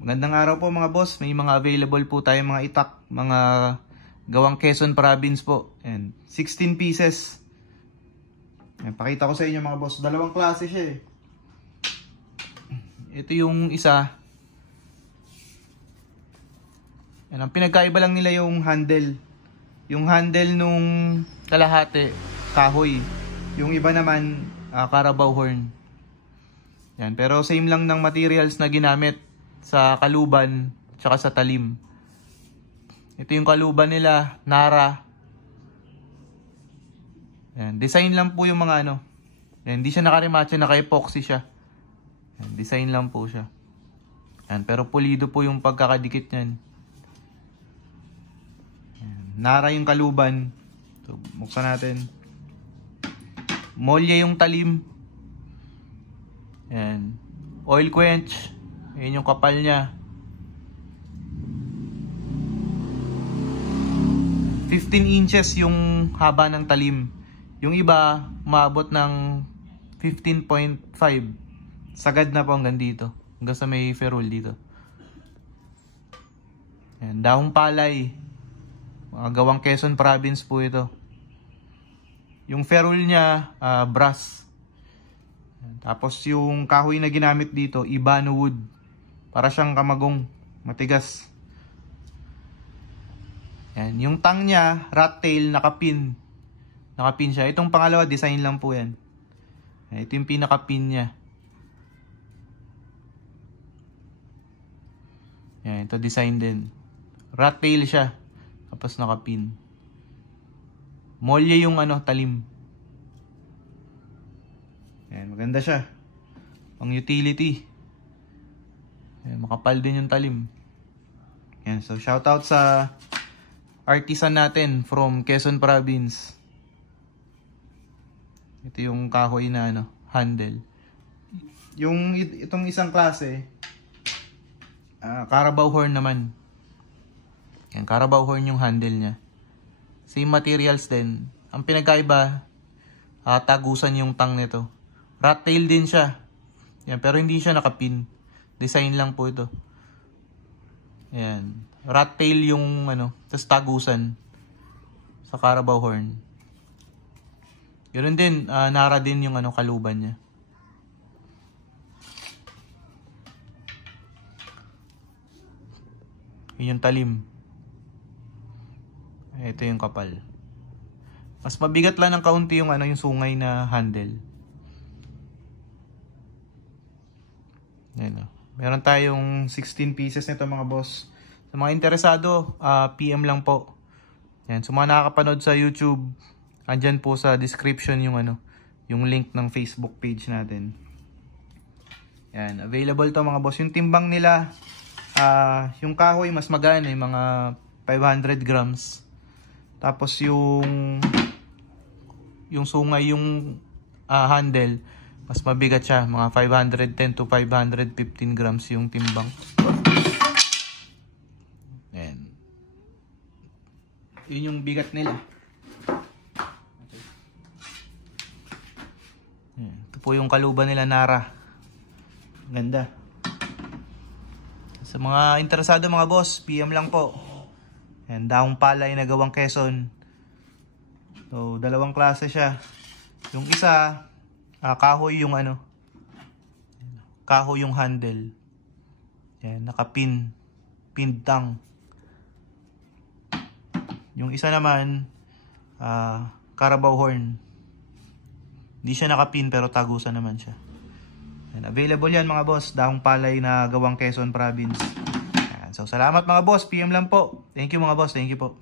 Magandang araw po mga boss. May mga available po tayo mga itak, mga gawang Quezon Province po. Ayan, 16 pieces. Ayan, pakita ko sa inyo mga boss. Dalawang klase siya eh. Ito yung isa. Ayan, ang pinagkaiba lang nila yung handle. Yung handle nung kalahati, kahoy. Yung iba naman, Carabao horn. Ayan, pero same lang ng materials na ginamit sa kaluban tsaka sa talim. Ito yung kaluban nila, Nara. Ayan, design lang po yung mga ano. Ayan, hindi siya nakarimatcha, naka-epoxy siya. Ayan, design lang po siya. Ayan, pero pulido po yung pagkakadikit niyan. Ayan, Nara yung kaluban. So, buksan natin. Molye yung talim. Ayan, oil quench. Ayan yung kapal niya. 15 inches yung haba ng talim. Yung iba, maabot ng 15.5. Sagad na po hanggang dito. Hanggang sa may ferrule dito. Ayan, dahong palay. Mga gawang Quezon Province po ito. Yung ferrule niya, brass. Ayan, tapos yung kahoy na ginamit dito, Ibano wood. Para siyang kamagong, matigas. Yan, yung tang niya, rat tail, nakapin. Nakapin siya. Itong pangalawa, design lang po yan. Ito yung pinakapin niya. Yan, ito design din. Rat tail siya. Tapos nakapin. Molye yung ano, talim. Yan, maganda siya. Pang utility. Ayan, makapal din yung talim. Ayan, so shoutout sa artisan natin from Quezon Province. Ito yung kahoy na ano, handle. Yung itong isang klase, Carabao horn naman. Ayan, Carabao horn yung handle niya. Same materials din. Ang pinagkaiba, tagusan yung tang nito. Rat tail din siya. Ayan, pero hindi siya nakapin. Design lang po ito. Ayan. Rat tail yung ano, tas tagusan sa Carabao horn. Ganoon din, Nara din yung ano, kaluban niya. Yun yung talim. Ito yung kapal. Mas mabigat lang ng kaunti yung ano, yung sungay na handle. Ayan o. Meron tayong 16 pieces nito mga boss. Sa mga interesado, PM lang po. Yan, sa mga nakakapanood sa YouTube, andyan po sa description yung ano, yung link ng Facebook page natin. Yan, available to mga boss. Yung timbang nila, yung kahoy mas magaan eh, mga 500 grams. Tapos yung sungay, yung handle, mas mabigat siya, mga 510 to 515 grams yung timbang. Ayan. Yun yung bigat nila. Ayan. Ito po yung kaluban nila, Nara. Ganda. Sa mga interesado mga boss, PM lang po. Ayan, dahong palay na gawang Quezon. So, dalawang klase siya. Yung isa, kahoy yung ano, kahoy yung handle. Yan, nakapin, pintang. Yung isa naman, Carabao horn. Hindi siya nakapin pero tagusan naman siya. Yan, available yan mga boss, dahong palay na gawang Quezon Province. Yan, so salamat mga boss, PM lang po. Thank you mga boss, thank you po.